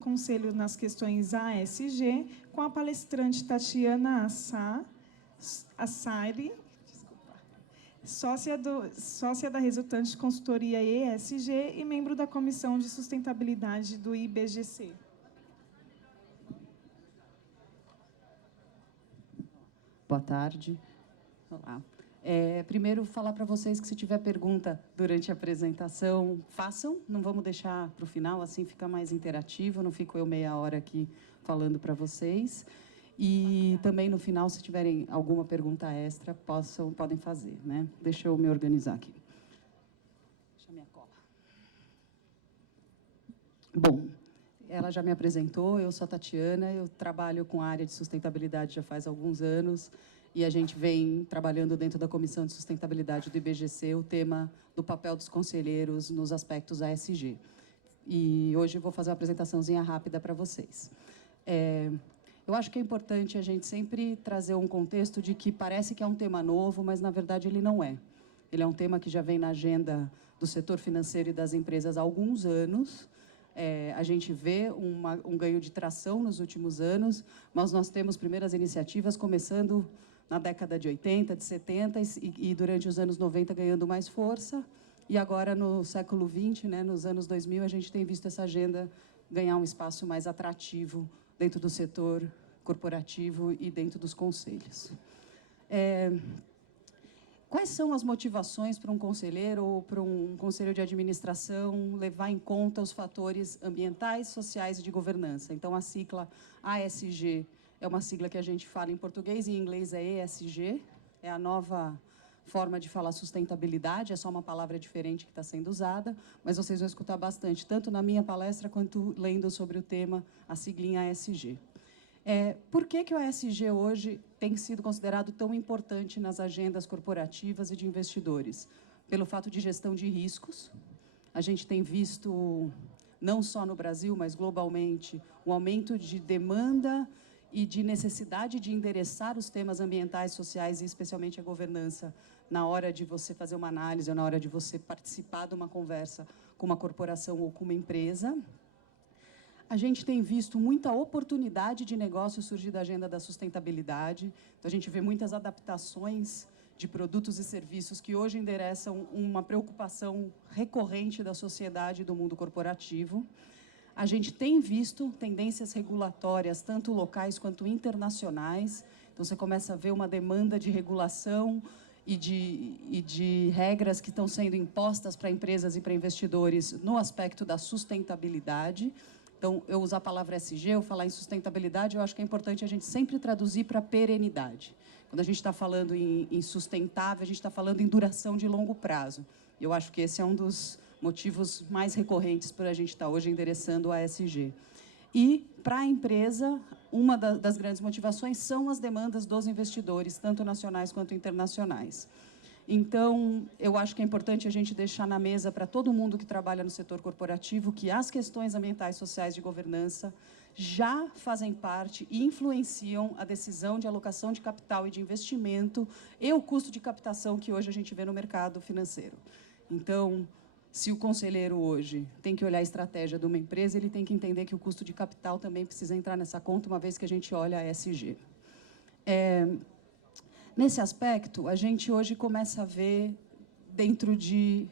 Conselho nas questões ASG, com a palestrante Tatiana Assari, sócia da resultante consultoria ESG e membro da Comissão de Sustentabilidade do IBGC. Boa tarde. Olá. Primeiro, falar para vocês que, se tiver pergunta durante a apresentação, façam. Não vamos deixar para o final, assim fica mais interativo, não fico eu meia hora aqui falando para vocês. E também, no final, se tiverem alguma pergunta extra, podem fazer, né? Deixa eu me organizar aqui. Deixa a minha cola. Bom, ela já me apresentou, eu sou a Tatiana, eu trabalho com a área de sustentabilidade já faz alguns anos, e a gente vem trabalhando dentro da Comissão de Sustentabilidade do IBGC o tema do papel dos conselheiros nos aspectos ASG. E hoje eu vou fazer uma apresentaçãozinha rápida para vocês. Eu acho que é importante a gente sempre trazer um contexto de que parece que é um tema novo, mas, na verdade, ele não é. Ele é um tema que já vem na agenda do setor financeiro e das empresas há alguns anos. A gente vê um ganho de tração nos últimos anos, mas nós temos primeiras iniciativas começando na década de 80, de 70 e durante os anos 90 ganhando mais força. E agora, no século XX, né, nos anos 2000, a gente tem visto essa agenda ganhar um espaço mais atrativo dentro do setor corporativo e dentro dos conselhos. Quais são as motivações para um conselheiro ou para um conselho de administração levar em conta os fatores ambientais, sociais e de governança? Então, a sigla ASG é uma sigla que a gente fala em português e em inglês é ESG, é a nova forma de falar sustentabilidade, é só uma palavra diferente que está sendo usada, mas vocês vão escutar bastante, tanto na minha palestra quanto lendo sobre o tema, a siglinha ASG. Por que o ASG hoje tem sido considerado tão importante nas agendas corporativas e de investidores? Pelo fato de gestão de riscos. A gente tem visto, não só no Brasil, mas globalmente, um aumento de demanda e de necessidade de endereçar os temas ambientais, sociais e especialmente a governança na hora de você fazer uma análise ou na hora de você participar de uma conversa com uma corporação ou com uma empresa. A gente tem visto muita oportunidade de negócio surgir da agenda da sustentabilidade. Então, a gente vê muitas adaptações de produtos e serviços que hoje endereçam uma preocupação recorrente da sociedade e do mundo corporativo. A gente tem visto tendências regulatórias, tanto locais quanto internacionais. Então, você começa a ver uma demanda de regulação e de regras que estão sendo impostas para empresas e para investidores no aspecto da sustentabilidade. Então, eu usar a palavra SG, eu falar em sustentabilidade, eu acho que é importante a gente sempre traduzir para perenidade. Quando a gente está falando em sustentável, a gente está falando em duração de longo prazo. Eu acho que esse é um dos motivos mais recorrentes para a gente estar hoje endereçando a ESG. E, para a empresa, uma das grandes motivações são as demandas dos investidores, tanto nacionais quanto internacionais. Então, eu acho que é importante a gente deixar na mesa para todo mundo que trabalha no setor corporativo que as questões ambientais, sociais e de governança já fazem parte e influenciam a decisão de alocação de capital e de investimento e o custo de captação que hoje a gente vê no mercado financeiro. Então, se o conselheiro hoje tem que olhar a estratégia de uma empresa, ele tem que entender que o custo de capital também precisa entrar nessa conta, uma vez que a gente olha a ESG. Nesse aspecto, a gente hoje começa a ver, dentro de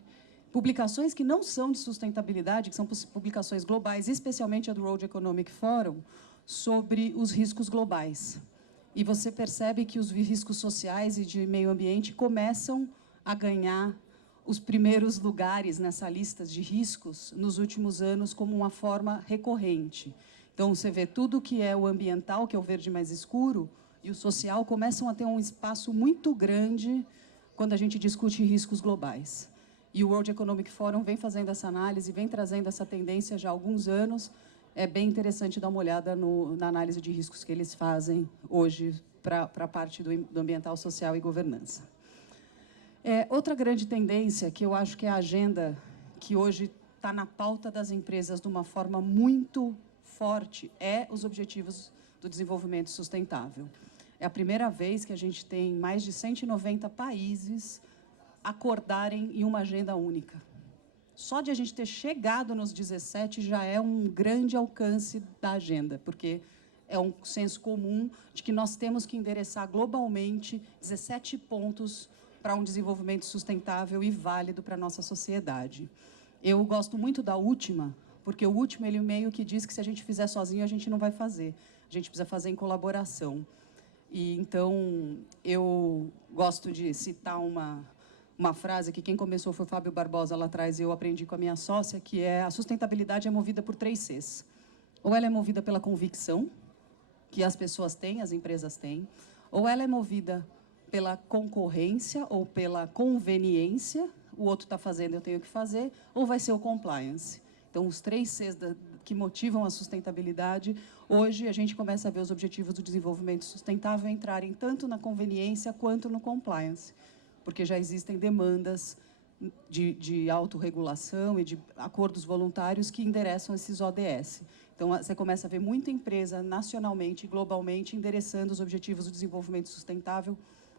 publicações que não são de sustentabilidade, que são publicações globais, especialmente a do World Economic Forum, sobre os riscos globais. E você percebe que os riscos sociais e de meio ambiente começam a ganhar os primeiros lugares nessa lista de riscos nos últimos anos como uma forma recorrente. Então, você vê tudo que é o ambiental, que é o verde mais escuro, e o social começam a ter um espaço muito grande quando a gente discute riscos globais. E o World Economic Forum vem fazendo essa análise, vem trazendo essa tendência já há alguns anos. É bem interessante dar uma olhada na análise de riscos que eles fazem hoje para a parte do ambiental, social e governança. Outra grande tendência, que eu acho que é a agenda que hoje está na pauta das empresas de uma forma muito forte, é os Objetivos do Desenvolvimento Sustentável. É a primeira vez que a gente tem mais de 190 países acordarem em uma agenda única. Só de a gente ter chegado nos 17 já é um grande alcance da agenda, porque é um senso comum de que nós temos que endereçar globalmente 17 pontos para um desenvolvimento sustentável e válido para a nossa sociedade. Eu gosto muito da última, porque o último ele meio que diz que se a gente fizer sozinho, a gente não vai fazer. A gente precisa fazer em colaboração. E, então, eu gosto de citar uma frase que quem começou foi o Fábio Barbosa lá atrás, e eu aprendi com a minha sócia, que é: a sustentabilidade é movida por 3 Cs. Ou ela é movida pela convicção, que as pessoas têm, as empresas têm, ou ela é movida pela concorrência ou pela conveniência, o outro está fazendo, eu tenho que fazer, ou vai ser o compliance. Então, os 3 Cs que motivam a sustentabilidade, hoje a gente começa a ver os objetivos do desenvolvimento sustentável entrarem tanto na conveniência quanto no compliance, porque já existem demandas de autorregulação e de acordos voluntários que endereçam esses ODS. Então, você começa a ver muita empresa, nacionalmente e globalmente, endereçando os objetivos do desenvolvimento sustentável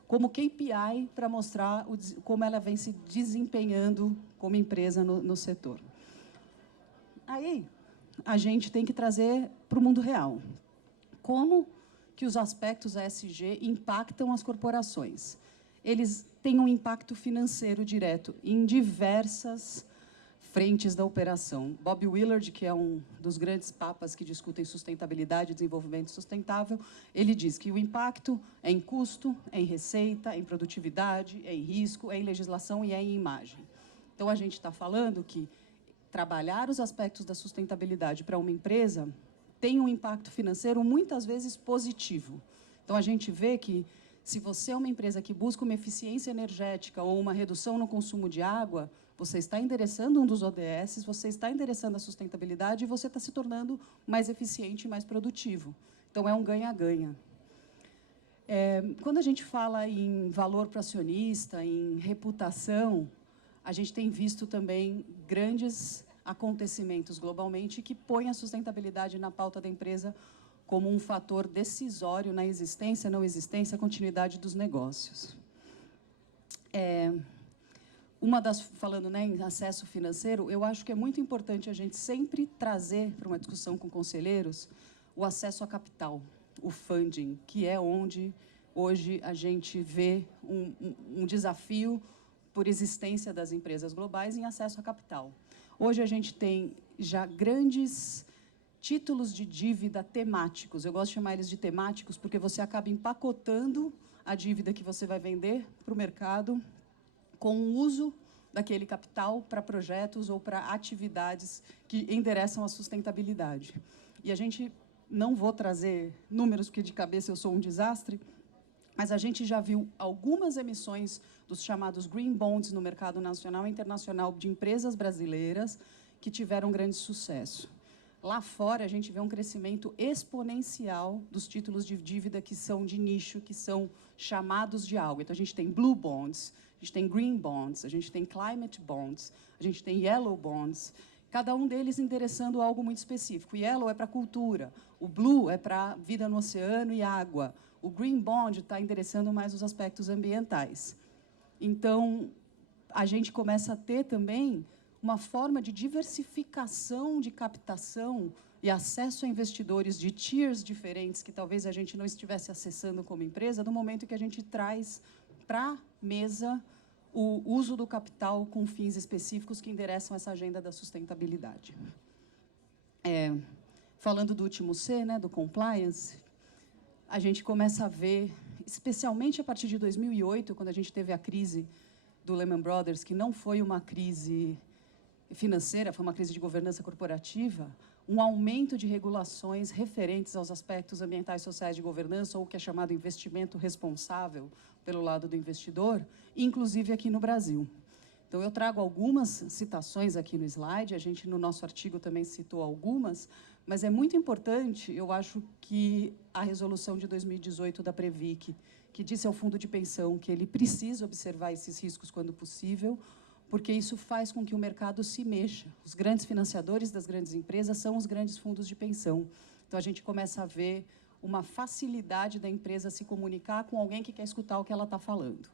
como KPI para mostrar como ela vem se desempenhando como empresa no setor. Aí, a gente tem que trazer para o mundo real. Como que os aspectos ESG impactam as corporações? Eles têm um impacto financeiro direto em diversas frentes da operação. Bob Willard, que é um dos grandes papas que discutem sustentabilidade e desenvolvimento sustentável, ele diz que o impacto é em custo, é em receita, é em produtividade, é em risco, é em legislação e é em imagem. Então, a gente está falando que trabalhar os aspectos da sustentabilidade para uma empresa tem um impacto financeiro muitas vezes positivo. Então, a gente vê que, se você é uma empresa que busca uma eficiência energética ou uma redução no consumo de água, você está endereçando um dos ODS, você está endereçando a sustentabilidade e você está se tornando mais eficiente e mais produtivo. Então, é um ganha-ganha. Quando a gente fala em valor para o acionista, em reputação, a gente tem visto também grandes acontecimentos globalmente que põem a sustentabilidade na pauta da empresa como um fator decisório na existência, não existência, continuidade dos negócios. Falando, né, em acesso financeiro, eu acho que é muito importante a gente sempre trazer para uma discussão com conselheiros o acesso a capital, o funding, que é onde hoje a gente vê um desafio por existência das empresas globais em acesso a capital. Hoje a gente tem já grandes títulos de dívida temáticos. Eu gosto de chamar eles de temáticos porque você acaba empacotando a dívida que você vai vender para o mercado com o uso daquele capital para projetos ou para atividades que endereçam a sustentabilidade. E a gente, não vou trazer números, porque de cabeça eu sou um desastre, mas a gente já viu algumas emissões dos chamados Green Bonds no mercado nacional e internacional de empresas brasileiras que tiveram grande sucesso. Lá fora, a gente vê um crescimento exponencial dos títulos de dívida que são de nicho, que são chamados de algo. Então, a gente tem Blue Bonds, a gente tem Green Bonds, a gente tem Climate Bonds, a gente tem Yellow Bonds, cada um deles endereçando algo muito específico. O Yellow é para cultura, o Blue é para vida no oceano e água, o Green Bond está endereçando mais os aspectos ambientais. Então, a gente começa a ter também uma forma de diversificação de captação e acesso a investidores de tiers diferentes que talvez a gente não estivesse acessando como empresa, no momento em que a gente traz para a mesa o uso do capital com fins específicos que endereçam essa agenda da sustentabilidade. Falando do último C, né, do compliance, a gente começa a ver, especialmente a partir de 2008, quando a gente teve a crise do Lehman Brothers, que não foi uma crise financeira, foi uma crise de governança corporativa, um aumento de regulações referentes aos aspectos ambientais, sociais de governança, ou o que é chamado investimento responsável pelo lado do investidor, inclusive aqui no Brasil. Então, eu trago algumas citações aqui no slide, a gente, no nosso artigo, também citou algumas, mas é muito importante, eu acho, que a resolução de 2018 da Previc, que disse ao fundo de pensão que ele precisa observar esses riscos quando possível, porque isso faz com que o mercado se mexa. Os grandes financiadores das grandes empresas são os grandes fundos de pensão. Então, a gente começa a ver uma facilidade da empresa se comunicar com alguém que quer escutar o que ela está falando.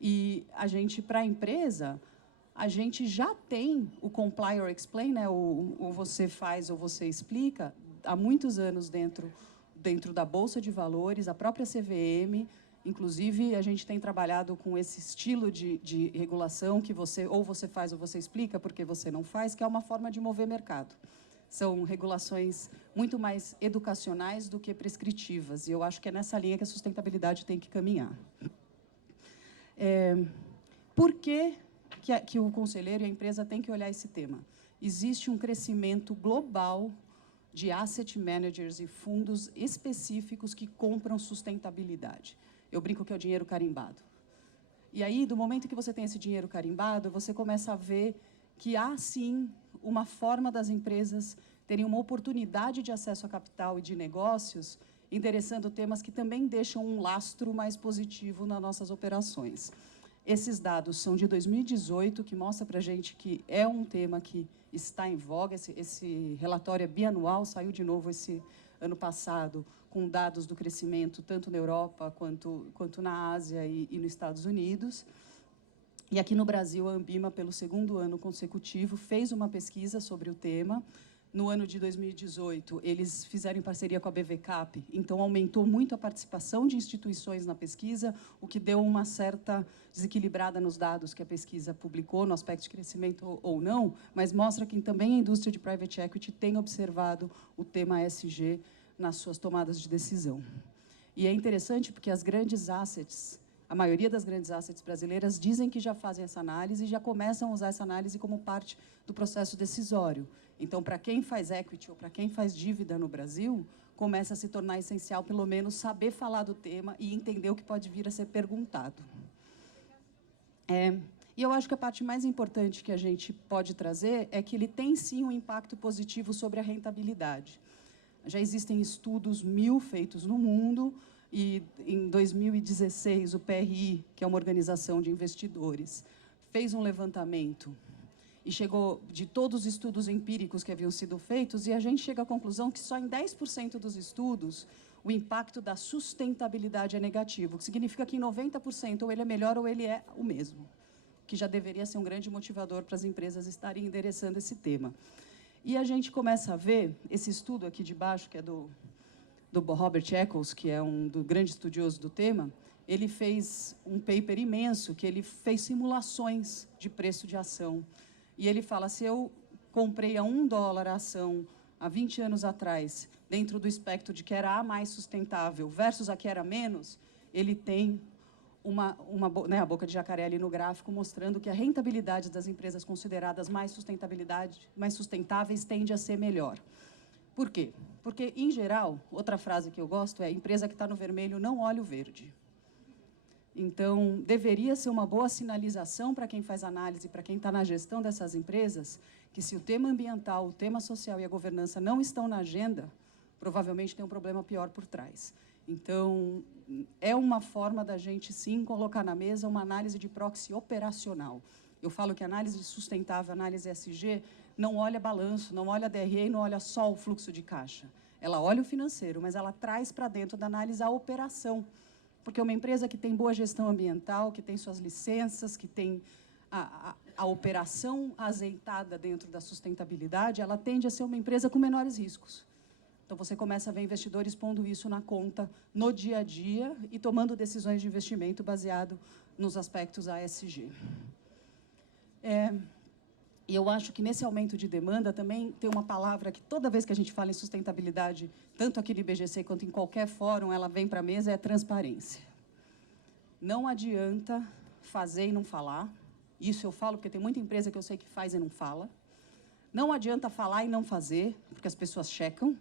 E a gente, para a empresa, a gente já tem o Comply or Explain, né, o você faz ou você explica, há muitos anos dentro da Bolsa de Valores, a própria CVM, inclusive, a gente tem trabalhado com esse estilo de regulação que ou você faz ou você explica porque você não faz, que é uma forma de mover mercado. São regulações muito mais educacionais do que prescritivas, e eu acho que é nessa linha que a sustentabilidade tem que caminhar. Por que o conselheiro e a empresa têm que olhar esse tema? Existe um crescimento global de asset managers e fundos específicos que compram sustentabilidade. Eu brinco que é o dinheiro carimbado. E aí, do momento que você tem esse dinheiro carimbado, você começa a ver que há, sim, uma forma das empresas terem uma oportunidade de acesso a capital e de negócios, endereçando temas que também deixam um lastro mais positivo nas nossas operações. Esses dados são de 2018, que mostra para a gente que é um tema que está em voga. Esse relatório é bianual, saiu de novo esse ano passado, com dados do crescimento tanto na Europa quanto na Ásia e nos Estados Unidos. E aqui no Brasil, a Ambima, pelo segundo ano consecutivo, fez uma pesquisa sobre o tema. No ano de 2018, eles fizeram em parceria com a BVCap, então aumentou muito a participação de instituições na pesquisa, o que deu uma certa desequilibrada nos dados que a pesquisa publicou, no aspecto de crescimento ou não, mas mostra que também a indústria de private equity tem observado o tema ESG nas suas tomadas de decisão. E é interessante porque as grandes assets, a maioria das grandes assets brasileiras dizem que já fazem essa análise e já começam a usar essa análise como parte do processo decisório. Então, para quem faz equity ou para quem faz dívida no Brasil, começa a se tornar essencial, pelo menos, saber falar do tema e entender o que pode vir a ser perguntado. E eu acho que a parte mais importante que a gente pode trazer é que ele tem, sim, um impacto positivo sobre a rentabilidade. Já existem estudos 1000 feitos no mundo, e, em 2016, o PRI, que é uma organização de investidores, fez um levantamento e chegou de todos os estudos empíricos que haviam sido feitos, e a gente chega à conclusão que só em 10% dos estudos o impacto da sustentabilidade é negativo, o que significa que em 90% ou ele é melhor ou ele é o mesmo, que já deveria ser um grande motivador para as empresas estarem endereçando esse tema. E a gente começa a ver, esse estudo aqui de baixo, que é do Robert Eccles, que é um grande estudioso do tema, ele fez um paper imenso, que ele fez simulações de preço de ação. E ele fala, se eu comprei a $1 a ação há 20 anos atrás, dentro do espectro de que era a mais sustentável versus a que era menos, ele tem a boca de jacaré ali no gráfico, mostrando que a rentabilidade das empresas consideradas mais sustentáveis tende a ser melhor. Por quê? Porque, em geral, outra frase que eu gosto é: empresa que está no vermelho não olha o verde. Então, deveria ser uma boa sinalização para quem faz análise, para quem está na gestão dessas empresas, que se o tema ambiental, o tema social e a governança não estão na agenda, provavelmente tem um problema pior por trás. Então, é uma forma da gente, sim, colocar na mesa uma análise de proxy operacional. Eu falo que a análise sustentável, a análise ESG, não olha balanço, não olha DRE, não olha só o fluxo de caixa. Ela olha o financeiro, mas ela traz para dentro da análise a operação. Porque uma empresa que tem boa gestão ambiental, que tem suas licenças, que tem a operação azeitada dentro da sustentabilidade, ela tende a ser uma empresa com menores riscos. Então, você começa a ver investidores pondo isso na conta no dia a dia e tomando decisões de investimento baseado nos aspectos ASG. E eu acho que nesse aumento de demanda também tem uma palavra que toda vez que a gente fala em sustentabilidade, tanto aqui no IBGC quanto em qualquer fórum, ela vem para a mesa, é transparência. Não adianta fazer e não falar. Isso eu falo porque tem muita empresa que eu sei que faz e não fala. Não adianta falar e não fazer, porque as pessoas checam.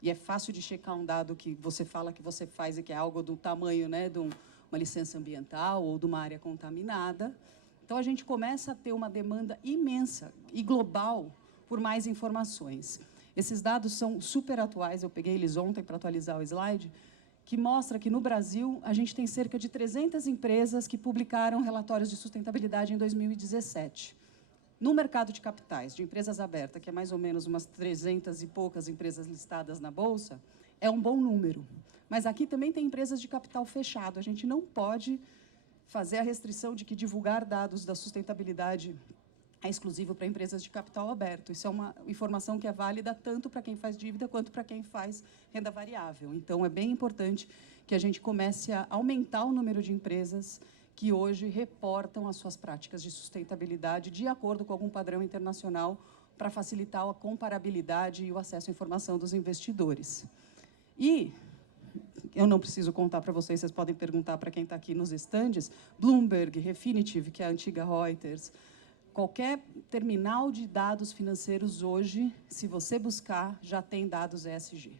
E é fácil de checar um dado que você fala que você faz e que é algo do tamanho, né, de uma licença ambiental ou de uma área contaminada. Então, a gente começa a ter uma demanda imensa e global por mais informações. Esses dados são super atuais, eu peguei eles ontem para atualizar o slide, que mostra que, no Brasil, a gente tem cerca de 300 empresas que publicaram relatórios de sustentabilidade em 2017. No mercado de capitais, de empresas abertas, que é mais ou menos umas 300 e poucas empresas listadas na Bolsa, é um bom número. Mas aqui também tem empresas de capital fechado. A gente não pode fazer a restrição de que divulgar dados da sustentabilidade é exclusivo para empresas de capital aberto. Isso é uma informação que é válida tanto para quem faz dívida quanto para quem faz renda variável. Então, é bem importante que a gente comece a aumentar o número de empresas que hoje reportam as suas práticas de sustentabilidade de acordo com algum padrão internacional para facilitar a comparabilidade e o acesso à informação dos investidores. E eu não preciso contar para vocês, vocês podem perguntar para quem está aqui nos estandes, Bloomberg, Refinitiv, que é a antiga Reuters, qualquer terminal de dados financeiros hoje, se você buscar, já tem dados ESG.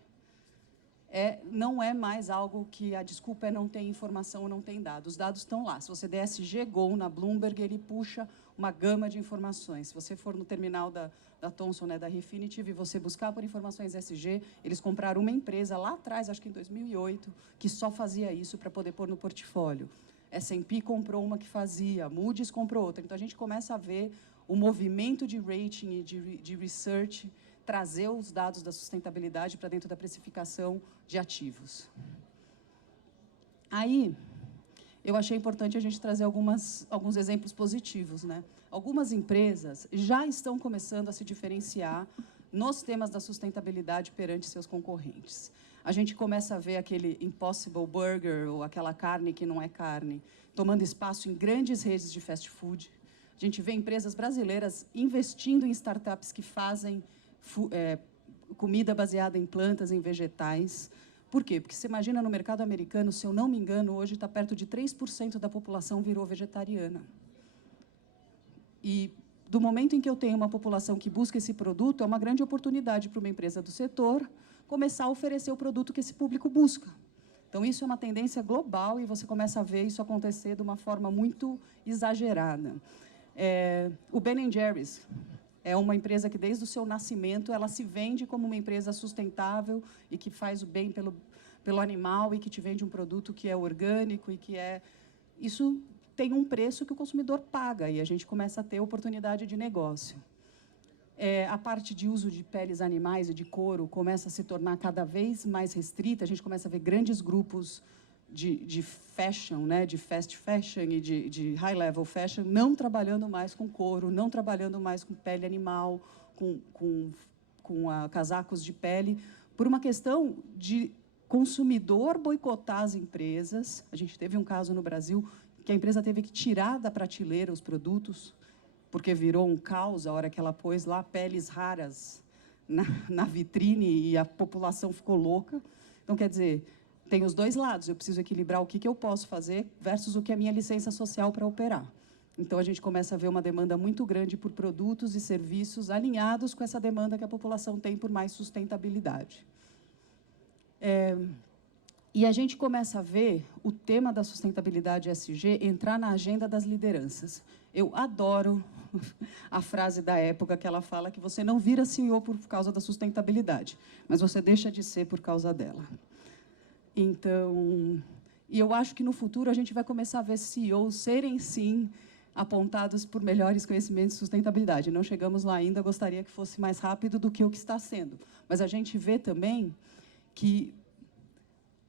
Não é mais algo que a desculpa é não ter informação ou não tem dados. Os dados estão lá. Se você der ESG Go na Bloomberg, ele puxa uma gama de informações. Se você for no terminal da Thomson, né, da Refinitiv, e você buscar por informações ESG, eles compraram uma empresa lá atrás, acho que em 2008, que só fazia isso para poder pôr no portfólio. S&P comprou uma que fazia, Moody's comprou outra. Então, a gente começa a ver o movimento de rating e de research trazer os dados da sustentabilidade para dentro da precificação de ativos. Aí, eu achei importante a gente trazer alguns exemplos positivos, né? Algumas empresas já estão começando a se diferenciar nos temas da sustentabilidade perante seus concorrentes. A gente começa a ver aquele Impossible Burger, ou aquela carne que não é carne, tomando espaço em grandes redes de fast food. A gente vê empresas brasileiras investindo em startups que fazem comida baseada em plantas, em vegetais. Por quê? Porque você imagina no mercado americano, se eu não me engano, hoje está perto de 3% da população virou vegetariana. E do momento em que eu tenho uma população que busca esse produto, é uma grande oportunidade para uma empresa do setor começar a oferecer o produto que esse público busca. Então, isso é uma tendência global e você começa a ver isso acontecer de uma forma muito exagerada. O Ben & Jerry's é uma empresa que, desde o seu nascimento, ela se vende como uma empresa sustentável e que faz o bem pelo animal e que te vende um produto que é orgânico e que é... Isso tem um preço que o consumidor paga e a gente começa a ter oportunidade de negócio. A parte de uso de peles animais e de couro começa a se tornar cada vez mais restrita. A gente começa a ver grandes grupos de fashion, né, de fast fashion e de high-level fashion, não trabalhando mais com couro, não trabalhando mais com pele animal, com casacos de pele, por uma questão de consumidor boicotar as empresas. A gente teve um caso no Brasil que a empresa teve que tirar da prateleira os produtos, porque virou um caos a hora que ela pôs lá peles raras na vitrine e a população ficou louca. Então, quer dizer, tem os dois lados. Eu preciso equilibrar o que eu posso fazer versus o que é a minha licença social para operar. Então, a gente começa a ver uma demanda muito grande por produtos e serviços alinhados com essa demanda que a população tem por mais sustentabilidade. E a gente começa a ver o tema da sustentabilidade ESG entrar na agenda das lideranças. Eu adoro a frase da época que ela fala que você não vira CEO por causa da sustentabilidade, mas você deixa de ser por causa dela. Então, e eu acho que no futuro a gente vai começar a ver CEOs serem, sim, apontados por melhores conhecimentos de sustentabilidade. Não chegamos lá ainda, gostaria que fosse mais rápido do que o que está sendo. Mas a gente vê também que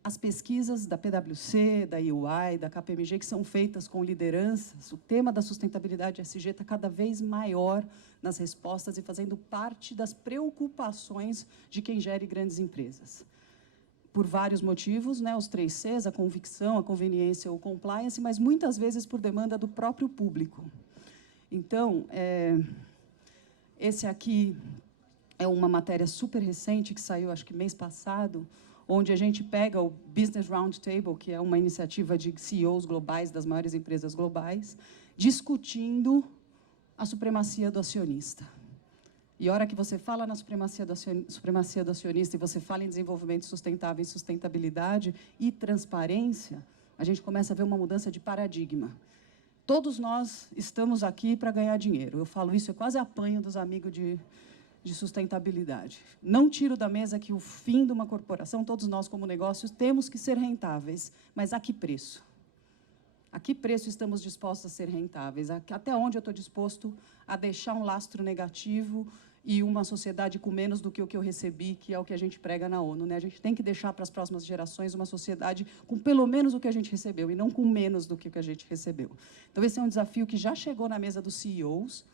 as pesquisas da PwC, da EY, da KPMG, que são feitas com lideranças, o tema da sustentabilidade ESG está cada vez maior nas respostas e fazendo parte das preocupações de quem gere grandes empresas. Por vários motivos, né, os 3 Cs, a convicção, a conveniência ou compliance, mas muitas vezes por demanda do próprio público. Então, esse aqui é uma matéria super recente que saiu, acho que mês passado, onde a gente pega o Business Roundtable, que é uma iniciativa de CEOs globais das maiores empresas globais, discutindo a supremacia do acionista. E a hora que você fala na supremacia do acionista e você fala em desenvolvimento sustentável e sustentabilidade e transparência, a gente começa a ver uma mudança de paradigma. Todos nós estamos aqui para ganhar dinheiro. Eu falo isso, eu quase apanho dos amigos de sustentabilidade. Não tiro da mesa que o fim de uma corporação, todos nós como negócios, temos que ser rentáveis, mas a que preço? A que preço estamos dispostos a ser rentáveis? Até onde eu estou disposto a deixar um lastro negativo e uma sociedade com menos do que o que eu recebi, que é o que a gente prega na ONU, né? A gente tem que deixar para as próximas gerações uma sociedade com pelo menos o que a gente recebeu e não com menos do que a gente recebeu. Então, esse é um desafio que já chegou na mesa dos CEOs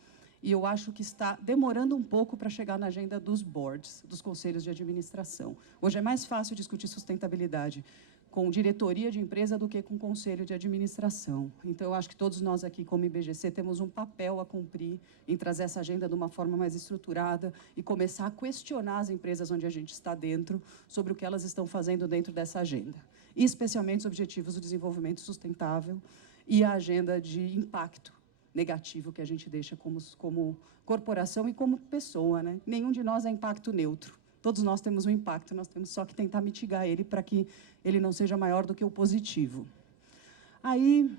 E eu acho que está demorando um pouco para chegar na agenda dos boards, dos conselhos de administração. Hoje é mais fácil discutir sustentabilidade com diretoria de empresa do que com conselho de administração. Então, eu acho que todos nós aqui, como IBGC, temos um papel a cumprir em trazer essa agenda de uma forma mais estruturada e começar a questionar as empresas onde a gente está dentro sobre o que elas estão fazendo dentro dessa agenda, e especialmente os objetivos do desenvolvimento sustentável e a agenda de impacto negativo que a gente deixa como corporação e como pessoa, né? Nenhum de nós é impacto neutro. Todos nós temos um impacto, nós temos só que tentar mitigar ele para que ele não seja maior do que o positivo. Aí,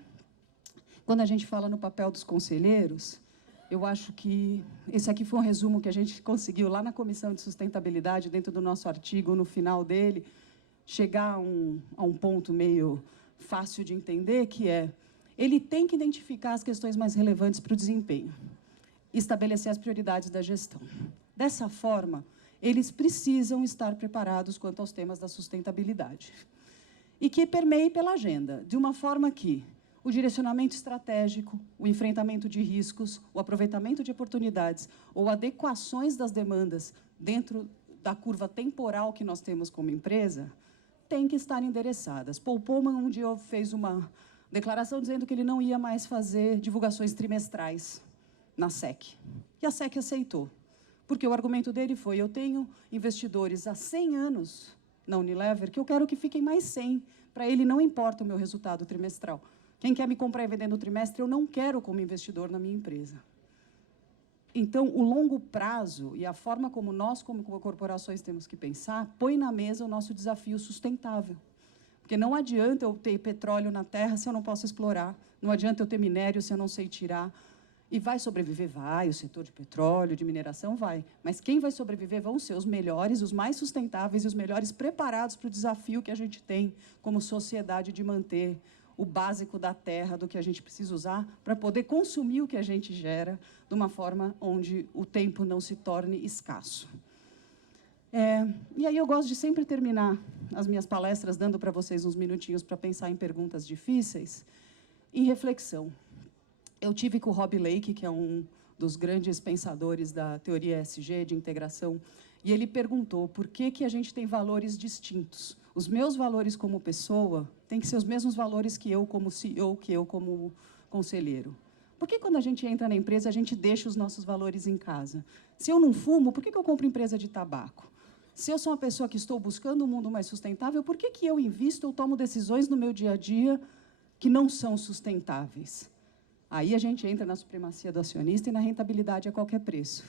quando a gente fala no papel dos conselheiros, eu acho que esse aqui foi um resumo que a gente conseguiu lá na Comissão de Sustentabilidade, dentro do nosso artigo, no final dele, chegar a um ponto meio fácil de entender, que é, ele tem que identificar as questões mais relevantes para o desempenho, estabelecer as prioridades da gestão. Dessa forma, eles precisam estar preparados quanto aos temas da sustentabilidade. E que permeie pela agenda, de uma forma que o direcionamento estratégico, o enfrentamento de riscos, o aproveitamento de oportunidades ou adequações das demandas dentro da curva temporal que nós temos como empresa, têm que estar endereçadas. Paul Polman, um dia, fez uma declaração dizendo que ele não ia mais fazer divulgações trimestrais na SEC. E a SEC aceitou. Porque o argumento dele foi, eu tenho investidores há 100 anos na Unilever que eu quero que fiquem mais 100. Para ele não importa o meu resultado trimestral. Quem quer me comprar e vender no trimestre, eu não quero como investidor na minha empresa. Então, o longo prazo e a forma como nós, como corporações, temos que pensar, põe na mesa o nosso desafio sustentável. Porque não adianta eu ter petróleo na terra se eu não posso explorar, não adianta eu ter minério se eu não sei tirar. E vai sobreviver? Vai, o setor de petróleo, de mineração, vai. Mas quem vai sobreviver vão ser os melhores, os mais sustentáveis e os melhores preparados para o desafio que a gente tem como sociedade de manter o básico da terra, do que a gente precisa usar, para poder consumir o que a gente gera de uma forma onde o tempo não se torne escasso. E aí eu gosto de sempre terminar as minhas palestras dando para vocês uns minutinhos para pensar em perguntas difíceis, em reflexão. Eu tive com o Rob Lake, que é um dos grandes pensadores da teoria ESG, de integração, e ele perguntou por que a gente tem valores distintos. Os meus valores como pessoa têm que ser os mesmos valores que eu como CEO, que eu como conselheiro. Por que quando a gente entra na empresa, a gente deixa os nossos valores em casa? Se eu não fumo, por que eu compro empresa de tabaco? Se eu sou uma pessoa que estou buscando um mundo mais sustentável, por que eu invisto ou tomo decisões no meu dia a dia que não são sustentáveis? Aí a gente entra na supremacia do acionista e na rentabilidade a qualquer preço.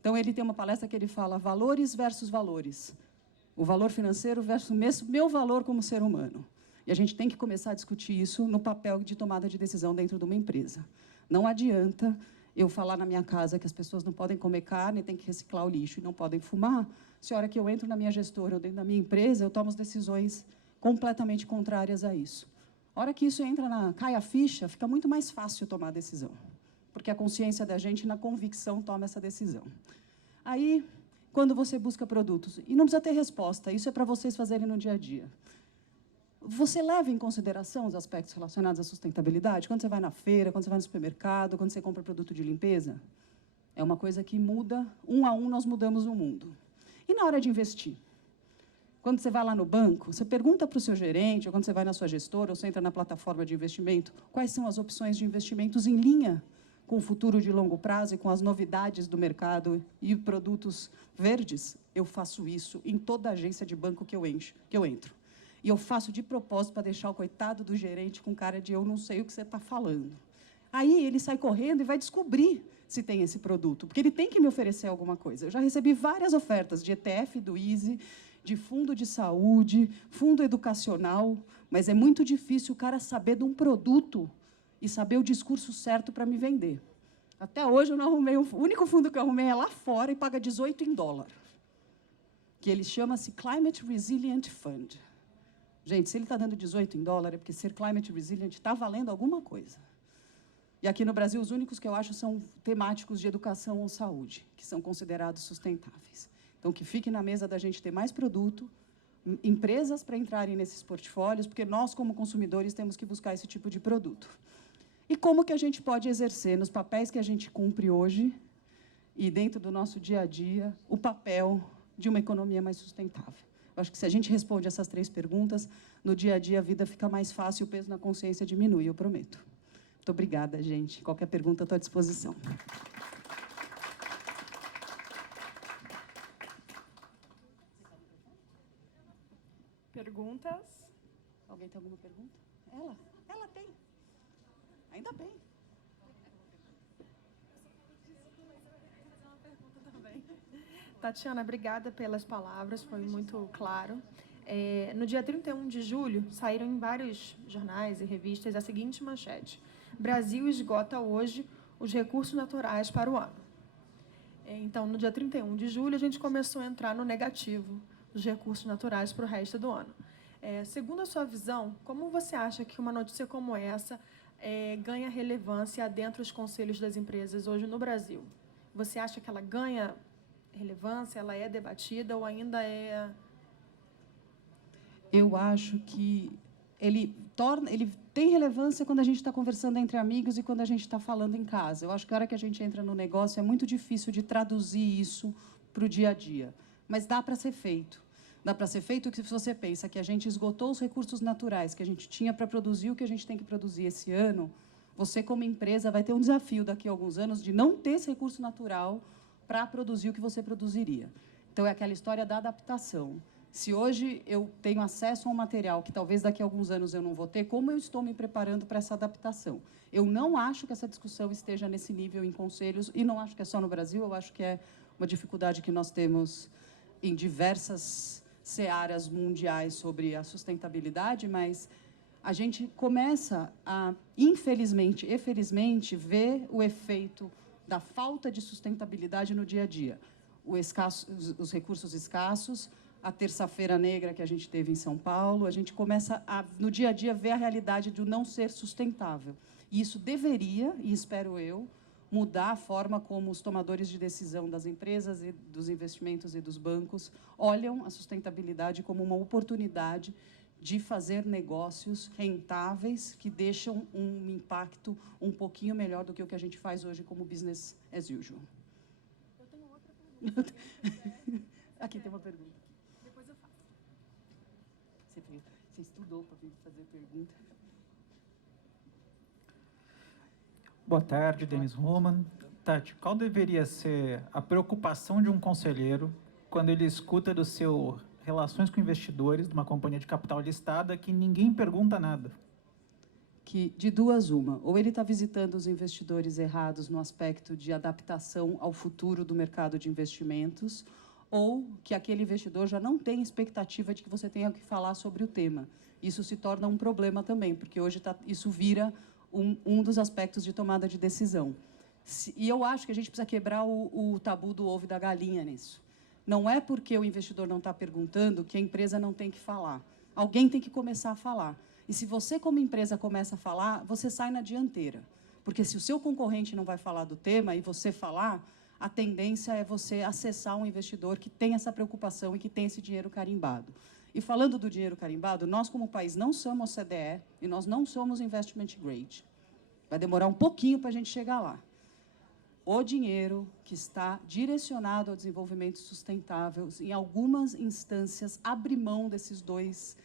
Então, ele tem uma palestra que ele fala valores versus valores. O valor financeiro versus meu valor como ser humano. E a gente tem que começar a discutir isso no papel de tomada de decisão dentro de uma empresa. Não adianta eu falar na minha casa que as pessoas não podem comer carne, tem que reciclar o lixo e não podem fumar, se a hora que eu entro na minha gestora ou dentro da minha empresa, eu tomo as decisões completamente contrárias a isso. A hora que isso cai a ficha, fica muito mais fácil tomar a decisão, porque a consciência da gente, na convicção, toma essa decisão. Aí, quando você busca produtos, e não precisa ter resposta, isso é para vocês fazerem no dia a dia. Você leva em consideração os aspectos relacionados à sustentabilidade? Quando você vai na feira, quando você vai no supermercado, quando você compra produto de limpeza? É uma coisa que muda, um a um nós mudamos o mundo. E na hora de investir? Quando você vai lá no banco, você pergunta para o seu gerente, ou quando você vai na sua gestora, ou você entra na plataforma de investimento, quais são as opções de investimentos em linha com o futuro de longo prazo e com as novidades do mercado e produtos verdes? Eu faço isso em toda agência de banco que eu entro. E eu faço de propósito para deixar o coitado do gerente com cara de eu não sei o que você está falando. Aí ele sai correndo e vai descobrir se tem esse produto, porque ele tem que me oferecer alguma coisa. Eu já recebi várias ofertas de ETF do Easy, de fundo de saúde, fundo educacional, mas é muito difícil o cara saber de um produto e saber o discurso certo para me vender. Até hoje eu não arrumei, o único fundo que eu arrumei é lá fora e paga 18 em dólar, que ele chama-se Climate Resilient Fund. Gente, se ele está dando 18 em dólar, é porque ser Climate Resilient está valendo alguma coisa. E aqui no Brasil, os únicos que eu acho são temáticos de educação ou saúde, que são considerados sustentáveis. Então, que fique na mesa da gente ter mais produto, empresas para entrarem nesses portfólios, porque nós, como consumidores, temos que buscar esse tipo de produto. E como que a gente pode exercer, nos papéis que a gente cumpre hoje, e, dentro do nosso dia a dia, o papel de uma economia mais sustentável. Eu acho que, se a gente responde essas 3 perguntas, no dia a dia a vida fica mais fácil e o peso na consciência diminui, eu prometo. Muito obrigada, gente. Qualquer pergunta, eu estou à disposição. Perguntas? Alguém tem alguma pergunta? Ela tem. Ainda bem. Tatiana, obrigada pelas palavras, foi muito claro. No dia 31 de julho, saíram em vários jornais e revistas a seguinte manchete: Brasil esgota hoje os recursos naturais para o ano. Então, no dia 31 de julho, a gente começou a entrar no negativo dos recursos naturais para o resto do ano. Segundo a sua visão, como você acha que uma notícia como essa ganha relevância dentro dos conselhos das empresas hoje no Brasil? Você acha que ela ganha relevância, ela é debatida ou ainda é... Eu acho que ele tem relevância quando a gente está conversando entre amigos e quando a gente está falando em casa. Eu acho que a hora que a gente entra no negócio é muito difícil de traduzir isso para o dia a dia. Mas dá para ser feito. Dá para ser feito que, se você pensa que a gente esgotou os recursos naturais que a gente tinha para produzir o que a gente tem que produzir esse ano, você, como empresa, vai ter um desafio daqui a alguns anos de não ter esse recurso natural para produzir o que você produziria. Então, é aquela história da adaptação. Se hoje eu tenho acesso a um material que talvez daqui a alguns anos eu não vou ter, como eu estou me preparando para essa adaptação? Eu não acho que essa discussão esteja nesse nível em conselhos, e não acho que é só no Brasil, eu acho que é uma dificuldade que nós temos em diversas searas mundiais sobre a sustentabilidade, mas a gente começa a, infelizmente e felizmente, ver o efeito da falta de sustentabilidade no dia a dia. Os recursos escassos, a terça-feira negra que a gente teve em São Paulo, a gente começa, no dia a dia, ver a realidade do não ser sustentável. E isso deveria, e espero eu, mudar a forma como os tomadores de decisão das empresas, e dos investimentos e dos bancos olham a sustentabilidade como uma oportunidade de fazer negócios rentáveis que deixam um impacto um pouquinho melhor do que o que a gente faz hoje como business as usual. Eu tenho outra pergunta. Aqui tem uma pergunta. Depois eu faço. Você estudou para vir fazer pergunta? Boa tarde, Denis Roman. Tati, qual deveria ser a preocupação de um conselheiro quando ele escuta do seu relações com investidores de uma companhia de capital listada que ninguém pergunta nada? Que, de duas, uma. Ou ele está visitando os investidores errados no aspecto de adaptação ao futuro do mercado de investimentos, ou que aquele investidor já não tem expectativa de que você tenha que falar sobre o tema. Isso se torna um problema também, porque hoje isso vira um dos aspectos de tomada de decisão. E eu acho que a gente precisa quebrar o tabu do ovo e da galinha nisso. Não é porque o investidor não está perguntando que a empresa não tem que falar. Alguém tem que começar a falar. E se você, como empresa, começa a falar, você sai na dianteira. Porque se o seu concorrente não vai falar do tema e você falar, a tendência é você acessar um investidor que tem essa preocupação e que tem esse dinheiro carimbado. E falando do dinheiro carimbado, nós, como país, não somos CDE e nós não somos investment grade. Vai demorar um pouquinho para a gente chegar lá. O dinheiro que está direcionado ao desenvolvimento sustentável, em algumas instâncias, abre mão desses 2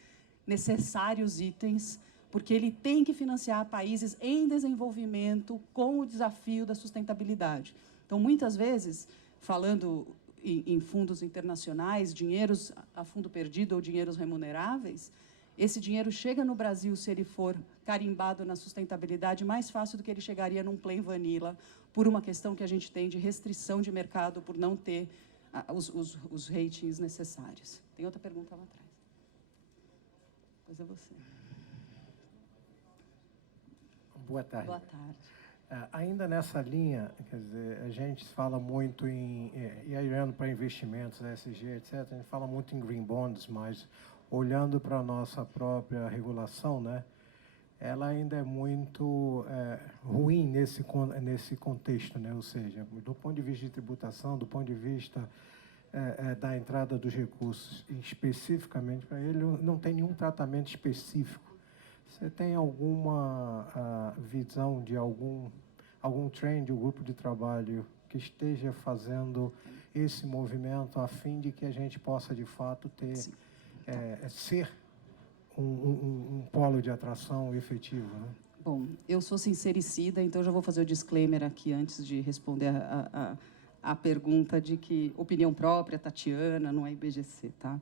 necessários itens, porque ele tem que financiar países em desenvolvimento com o desafio da sustentabilidade. Então, muitas vezes, falando em fundos internacionais, dinheiros a fundo perdido ou dinheiros remuneráveis, esse dinheiro chega no Brasil, se ele for carimbado na sustentabilidade, mais fácil do que ele chegaria num plain vanilla, por uma questão que a gente tem de restrição de mercado, por não ter os ratings necessários. Tem outra pergunta lá atrás. Pois é você. Boa tarde. Boa tarde. Ainda nessa linha, quer dizer, a gente fala muito e aí olhando para investimentos, ESG, etc., a gente fala muito em green bonds, mas olhando para a nossa própria regulação, né, ela ainda é muito ruim nesse contexto, né, ou seja, do ponto de vista de tributação, do ponto de vista da entrada dos recursos, especificamente para ele, não tem nenhum tratamento específico. Você tem alguma visão de algum trend, um grupo de trabalho que esteja fazendo esse movimento a fim de que a gente possa, de fato, ter, ser um polo de atração efetivo, né? Bom, eu sou sincericida, então já vou fazer o disclaimer aqui antes de responder a pergunta de que opinião própria, Tatiana, não é IBGC, tá?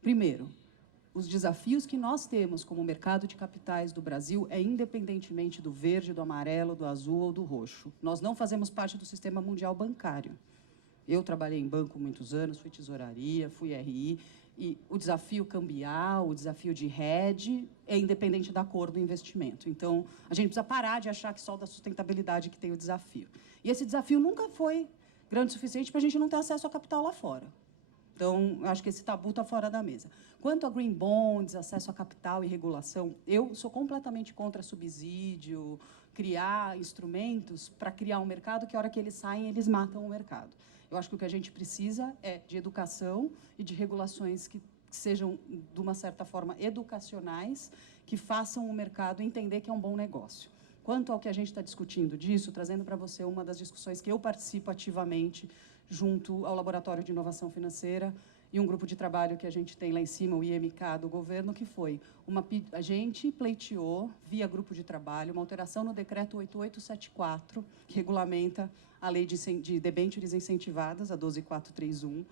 Primeiro, os desafios que nós temos como mercado de capitais do Brasil é independentemente do verde, do amarelo, do azul ou do roxo. Nós não fazemos parte do sistema mundial bancário. Eu trabalhei em banco muitos anos, fui tesouraria, fui RI, e o desafio cambial, o desafio de hedge é independente da cor do investimento. Então, a gente precisa parar de achar que só da sustentabilidade que tem o desafio. E esse desafio nunca foi grande o suficiente para a gente não ter acesso a capital lá fora. Então, eu acho que esse tabu está fora da mesa. Quanto a green bonds, acesso a capital e regulação, eu sou completamente contra subsídio, criar instrumentos para criar um mercado que, a hora que eles saem, eles matam o mercado. Eu acho que o que a gente precisa é de educação e de regulações que sejam, de uma certa forma, educacionais, que façam o mercado entender que é um bom negócio. Quanto ao que a gente está discutindo disso, trazendo para você uma das discussões que eu participo ativamente junto ao Laboratório de Inovação Financeira e um grupo de trabalho que a gente tem lá em cima, o IMK do governo, que foi a gente pleiteou, via grupo de trabalho, uma alteração no decreto 8874, que regulamenta a lei de debêntures incentivadas, a 12431,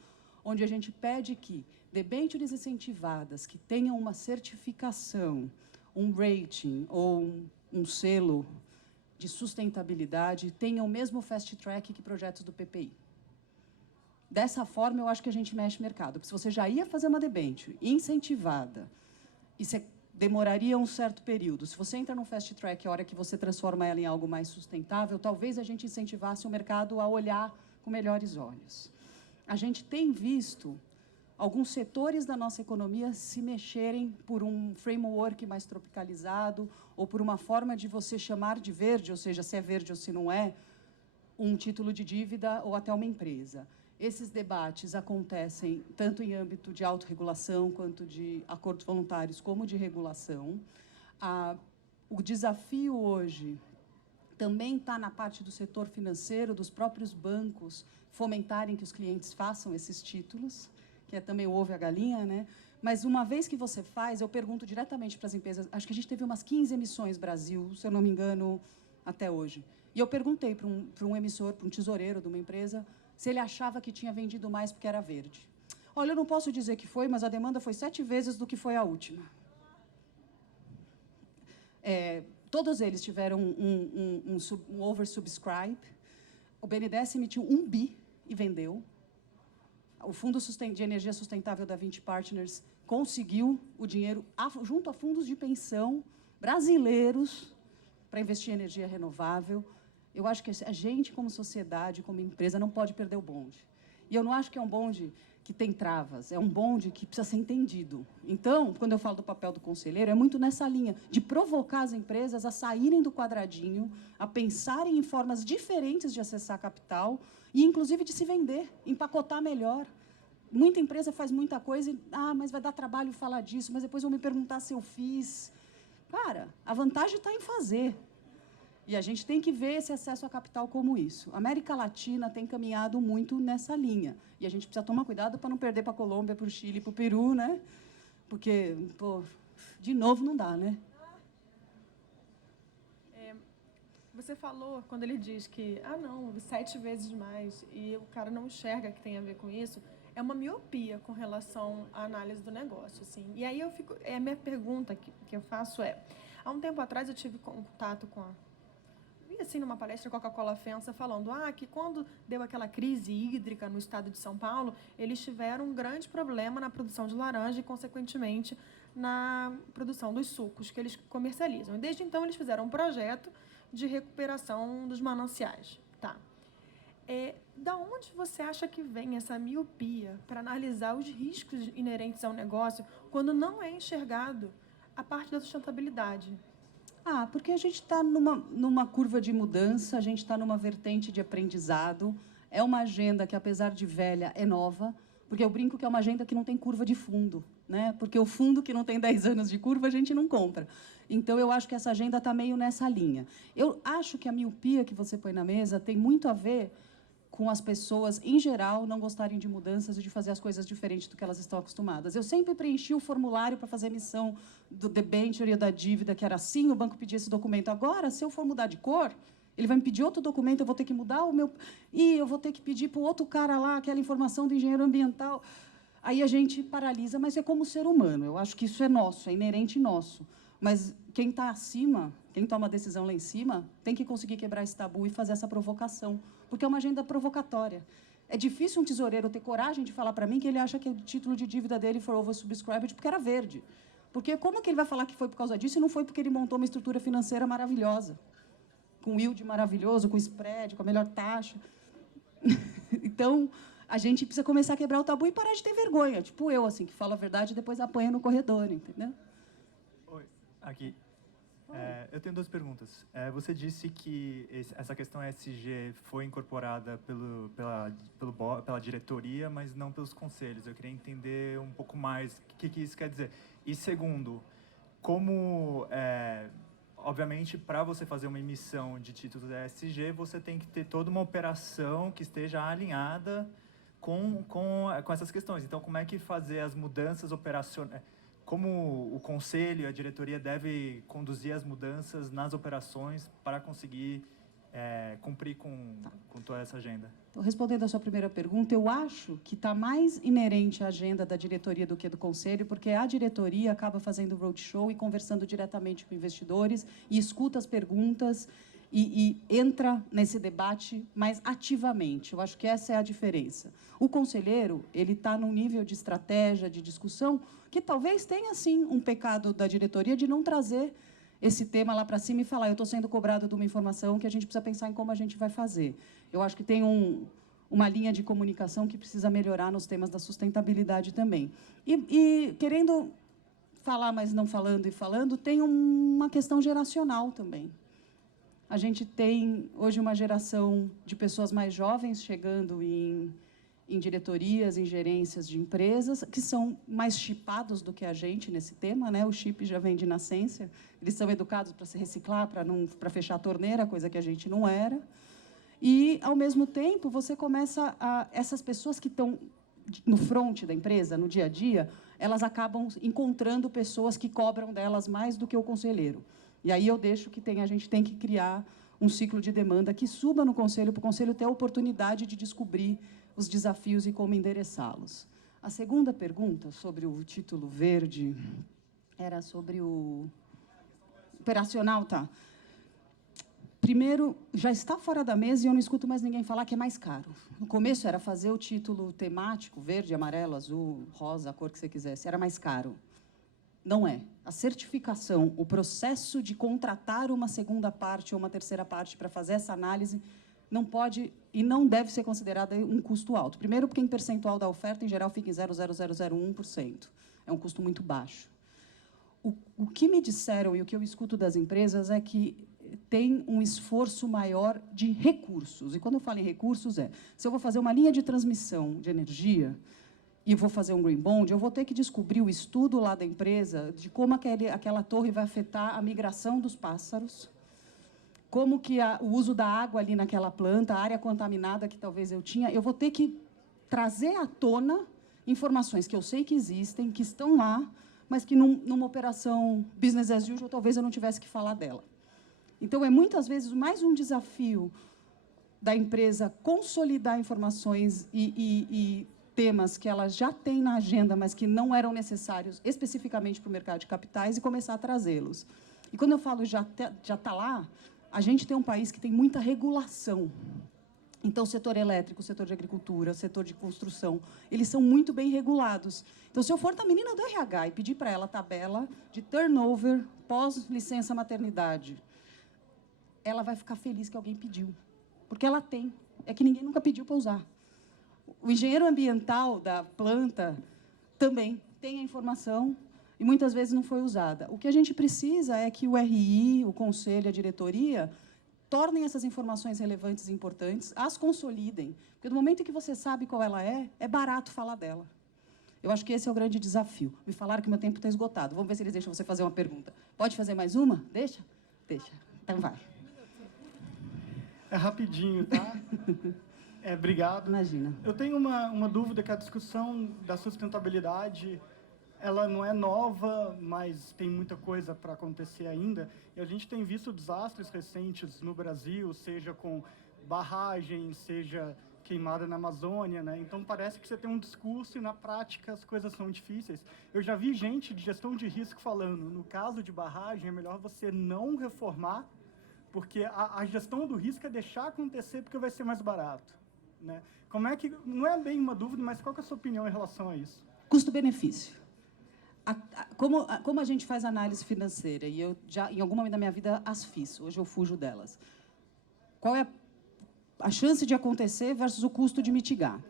onde a gente pede que debêntures incentivadas que tenham uma certificação, um rating ou um selo de sustentabilidade tenham o mesmo fast track que projetos do PPI. Dessa forma, eu acho que a gente mexe o mercado. Porque se você já ia fazer uma debênture incentivada e você demoraria um certo período, se você entra no fast track, a hora que você transforma ela em algo mais sustentável, talvez a gente incentivasse o mercado a olhar com melhores olhos. A gente tem visto alguns setores da nossa economia se mexerem por um framework mais tropicalizado ou por uma forma de você chamar de verde, ou seja, se é verde ou se não é, um título de dívida ou até uma empresa. Esses debates acontecem tanto em âmbito de autorregulação, quanto de acordos voluntários, como de regulação. O desafio hoje também está na parte do setor financeiro, dos próprios bancos fomentarem que os clientes façam esses títulos, que é também o ovo e a galinha, né? Mas, uma vez que você faz, eu pergunto diretamente para as empresas, acho que a gente teve umas 15 emissões Brasil, se eu não me engano, até hoje. E eu perguntei para um emissor, para um tesoureiro de uma empresa, se ele achava que tinha vendido mais porque era verde. Olha, eu não posso dizer que foi, mas a demanda foi 7 vezes do que foi a última. Todos eles tiveram um oversubscribe. O BNDES emitiu 1 bi e vendeu. O Fundo de Energia Sustentável da 20 Partners conseguiu o dinheiro junto a fundos de pensão brasileiros para investir em energia renovável. Eu acho que a gente, como sociedade, como empresa, não pode perder o bonde. E eu não acho que é um bonde que tem travas, é um bonde que precisa ser entendido. Então, quando eu falo do papel do conselheiro, é muito nessa linha de provocar as empresas a saírem do quadradinho, a pensarem em formas diferentes de acessar capital e, inclusive, de se vender, empacotar melhor. Muita empresa faz muita coisa e, mas vai dar trabalho falar disso, mas depois vão me perguntar se eu fiz. Cara, a vantagem está em fazer. E a gente tem que ver esse acesso a capital como isso. A América Latina tem caminhado muito nessa linha. E a gente precisa tomar cuidado para não perder para a Colômbia, para o Chile, para o Peru, né? Porque, pô, de novo não dá, né? Você falou, quando ele diz que, não, 7 vezes mais, e o cara não enxerga que tem a ver com isso, é uma miopia com relação à análise do negócio, assim. E aí a minha pergunta que eu faço há um tempo atrás eu tive contato com assim, numa palestra Coca-Cola FEMSA, falando que quando deu aquela crise hídrica no estado de São Paulo, eles tiveram um grande problema na produção de laranja e, consequentemente, na produção dos sucos que eles comercializam. E, desde então, eles fizeram um projeto de recuperação dos mananciais. Tá. Da onde você acha que vem essa miopia para analisar os riscos inerentes ao negócio quando não é enxergado a parte da sustentabilidade? Porque a gente está numa curva de mudança, a gente está numa vertente de aprendizado. É uma agenda que, apesar de velha, é nova, porque eu brinco que é uma agenda que não tem curva de fundo, né? Porque o fundo que não tem 10 anos de curva, a gente não compra. Então, eu acho que essa agenda está meio nessa linha. Eu acho que a miopia que você põe na mesa tem muito a ver com as pessoas, em geral, não gostarem de mudanças e de fazer as coisas diferentes do que elas estão acostumadas. Eu sempre preenchi o formulário para fazer a emissão do debenture e da dívida, que era assim, o banco pedia esse documento. Agora, se eu for mudar de cor, ele vai me pedir outro documento, eu vou ter que mudar o meu... E eu vou ter que pedir para o outro cara lá aquela informação do engenheiro ambiental. Aí a gente paralisa, mas é como ser humano. Eu acho que isso é nosso, é inerente nosso. Mas quem está acima, quem toma a decisão lá em cima, tem que conseguir quebrar esse tabu e fazer essa provocação, porque é uma agenda provocatória. É difícil um tesoureiro ter coragem de falar para mim que ele acha que o título de dívida dele foi oversubscribed porque era verde. Porque como que ele vai falar que foi por causa disso e não foi porque ele montou uma estrutura financeira maravilhosa, com yield maravilhoso, com spread, com a melhor taxa? Então, a gente precisa começar a quebrar o tabu e parar de ter vergonha. Tipo eu, assim, que falo a verdade e depois apanha no corredor, entendeu? Oi, aqui. Eu tenho duas perguntas. Você disse que essa questão ESG foi incorporada pela diretoria, mas não pelos conselhos. Eu queria entender um pouco mais o que isso quer dizer. E segundo, como, obviamente, para você fazer uma emissão de títulos ESG, você tem que ter toda uma operação que esteja alinhada com essas questões. Então, como é que fazer as mudanças operacionais? Como o conselho e a diretoria devem conduzir as mudanças nas operações para conseguir cumprir com toda essa agenda? Então, respondendo à sua primeira pergunta, eu acho que está mais inerente à agenda da diretoria do que do conselho, porque a diretoria acaba fazendo roadshow e conversando diretamente com investidores e escuta as perguntas e entra nesse debate mais ativamente. Eu acho que essa é a diferença. O conselheiro, ele está num nível de estratégia, de discussão, que talvez tenha, sim, um pecado da diretoria de não trazer esse tema lá para cima e falar, eu estou sendo cobrado de uma informação que a gente precisa pensar em como a gente vai fazer. Eu acho que tem uma linha de comunicação que precisa melhorar nos temas da sustentabilidade também. E querendo falar, mas não falando e falando, tem uma questão geracional também. A gente tem, hoje, uma geração de pessoas mais jovens chegando em diretorias, em gerências de empresas, que são mais chipados do que a gente nesse tema, né? O chip já vem de nascença, eles são educados para se reciclar, para fechar a torneira, coisa que a gente não era. E, ao mesmo tempo, você começa essas pessoas que estão no front da empresa, no dia a dia, elas acabam encontrando pessoas que cobram delas mais do que o conselheiro. E aí eu deixo que a gente tem que criar um ciclo de demanda que suba no conselho, para o conselho ter a oportunidade de descobrir os desafios e como endereçá-los. A segunda pergunta, sobre o título verde, era sobre o operacional, tá? Primeiro, já está fora da mesa e eu não escuto mais ninguém falar que é mais caro. No começo era fazer o título temático, verde, amarelo, azul, rosa, a cor que você quisesse, era mais caro. Não é. A certificação, o processo de contratar uma segunda parte ou uma terceira parte para fazer essa análise não pode e não deve ser considerado um custo alto. Primeiro, porque em percentual da oferta, em geral, fica em 0,0001%. É um custo muito baixo. O que me disseram e o que eu escuto das empresas é que tem um esforço maior de recursos. E quando eu falo em recursos, se eu vou fazer uma linha de transmissão de energia e vou fazer um green bond, eu vou ter que descobrir o estudo lá da empresa de como aquela torre vai afetar a migração dos pássaros, como que o uso da água ali naquela planta, a área contaminada que talvez eu tinha, eu vou ter que trazer à tona informações que eu sei que existem, que estão lá, mas que numa operação business as usual, talvez eu não tivesse que falar dela. Então, é muitas vezes mais um desafio da empresa consolidar informações e temas que ela já tem na agenda, mas que não eram necessários especificamente para o mercado de capitais e começar a trazê-los. E quando eu falo já está lá, a gente tem um país que tem muita regulação. Então, o setor elétrico, o setor de agricultura, o setor de construção, eles são muito bem regulados. Então, se eu for da menina do RH e pedir para ela a tabela de turnover pós-licença maternidade, ela vai ficar feliz que alguém pediu, porque ela tem. É que ninguém nunca pediu para usar. O engenheiro ambiental da planta também tem a informação e muitas vezes não foi usada. O que a gente precisa é que o RI, o conselho, a diretoria, tornem essas informações relevantes e importantes, as consolidem, porque no momento em que você sabe qual ela é barato falar dela. Eu acho que esse é o grande desafio. Me falaram que meu tempo está esgotado. Vamos ver se eles deixam você fazer uma pergunta. Pode fazer mais uma? Deixa? Deixa. Então vai. É rapidinho, tá? Obrigado. Imagina. Eu tenho uma dúvida, que a discussão da sustentabilidade, ela não é nova, mas tem muita coisa para acontecer ainda. E a gente tem visto desastres recentes no Brasil, seja com barragem, seja queimada na Amazônia, né? Então parece que você tem um discurso e na prática as coisas são difíceis. Eu já vi gente de gestão de risco falando, no caso de barragem é melhor você não reformar, porque a gestão do risco é deixar acontecer porque vai ser mais barato, né? Como é que, não é bem uma dúvida, mas qual que é a sua opinião em relação a isso? Custo-benefício. Como a gente faz análise financeira, e eu já, em algum momento da minha vida, as fiz, hoje eu fujo delas. Qual é a chance de acontecer versus o custo de mitigar?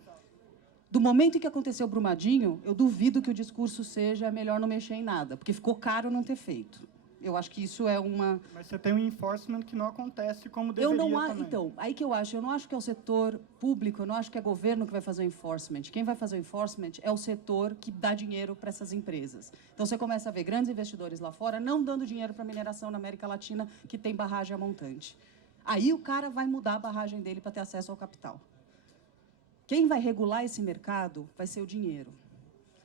Do momento em que aconteceu o Brumadinho, eu duvido que o discurso seja melhor não mexer em nada, porque ficou caro não ter feito. Eu acho que isso é uma... Mas você tem um enforcement que não acontece como deveria também. Então, aí que eu não acho que é o setor público, eu não acho que é governo que vai fazer o enforcement. Quem vai fazer o enforcement é o setor que dá dinheiro para essas empresas. Então, você começa a ver grandes investidores lá fora não dando dinheiro para a mineração na América Latina, que tem barragem a montante. Aí o cara vai mudar a barragem dele para ter acesso ao capital. Quem vai regular esse mercado vai ser o dinheiro.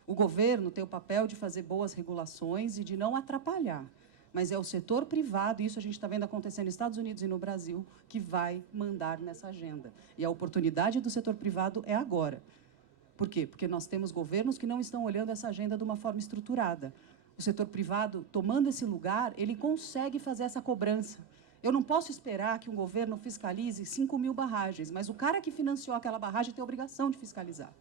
O governo tem o papel de fazer boas regulações e de não atrapalhar. Mas é o setor privado, e isso a gente está vendo acontecer nos Estados Unidos e no Brasil, que vai mandar nessa agenda. E a oportunidade do setor privado é agora. Por quê? Porque nós temos governos que não estão olhando essa agenda de uma forma estruturada. O setor privado, tomando esse lugar, ele consegue fazer essa cobrança. Eu não posso esperar que um governo fiscalize 5.000 barragens, mas o cara que financiou aquela barragem tem a obrigação de fiscalizar.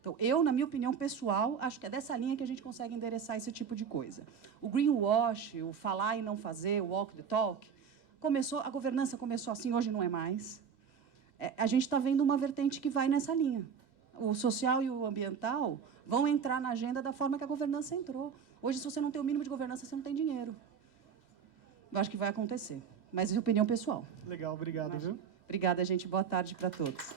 Então, eu, na minha opinião pessoal, acho que é dessa linha que a gente consegue endereçar esse tipo de coisa. O greenwash, o falar e não fazer, o walk the talk, a governança começou assim, hoje não é mais. A gente está vendo uma vertente que vai nessa linha. O social e o ambiental vão entrar na agenda da forma que a governança entrou. Hoje, se você não tem o mínimo de governança, você não tem dinheiro. Eu acho que vai acontecer. Mas é opinião pessoal. Legal, obrigado, viu? Obrigada, gente. Boa tarde para todos.